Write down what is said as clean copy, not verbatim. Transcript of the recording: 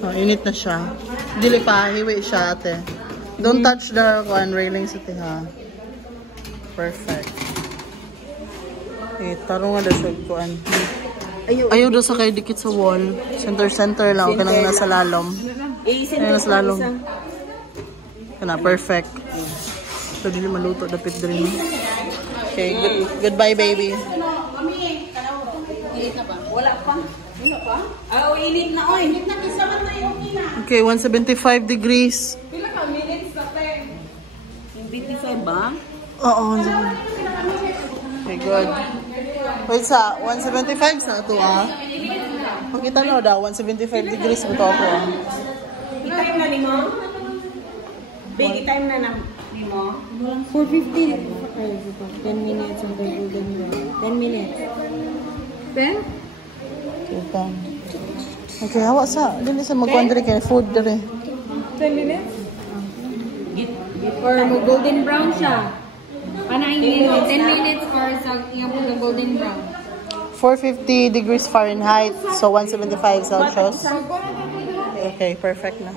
Oh, init na siya. Dili pa, hiwi siya ate. Don't touch the railings ate ha. Perfect. Eh, taro nga daw sa kuan. Ayaw daw sa kayo dikit sa wall. Center lang. Okay nang nasa lalom. Ayun, nasa lalom. Kana, perfect. So, dili maluto. Dapit din. Okay, goodbye baby. Init na ba? Wala pa. Wala pa? Ah, init na. Oh, init na. Kisa man na yung ina. Okay, 175 degrees. Pila ka minutes na tayo? 25 ba? Oo. Okay, good. Wait sa, 175 sa ito ah. Makita na daw, 175 degrees ito ako ah. I-time na ni mo? Big time na ni mo? 450. 10 minutes ang golden brown. 10 minutes. 10? Okay, hawa sa, dili sa mag-wonder kaya food dere. 10 minutes? Or golden brown siya. Panahin 10 minutes or sa yung golden brown. 450 degrees Fahrenheit, so 175 Celsius. Okay, perfect na.